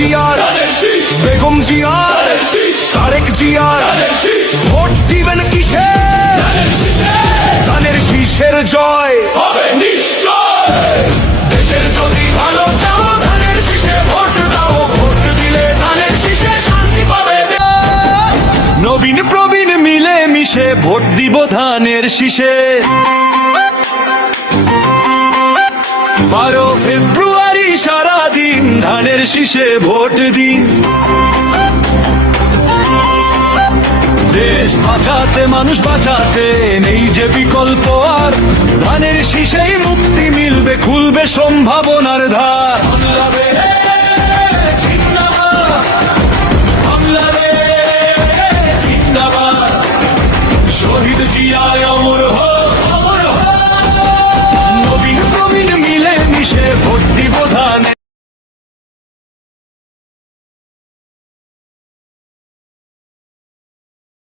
জিয়ার, বেগম জিয়ার, তারেক জিয়ার, ভোট দিবেন কিসে? ধানের শীষের জয় হবে নিশ্চয়। দেশের যদি ভালো চাও ধানের শীষে ভোট দাও, ভোট দিলে ধানের শীষে শান্তি পাবে। নবীন প্রবীণ মিলে মিশে ভোট দিব ধানের শীষে। 12 ফেব্রুয়ারি সারাদিন ধানের শীষে ভোট দিন। দেশ বাঁচাতে মানুষ বাঁচাতে নেই যে বিকল্প আর, ধানের শীষেই মুক্তি মিলবে, খুলবে সম্ভাবনার দ্বার।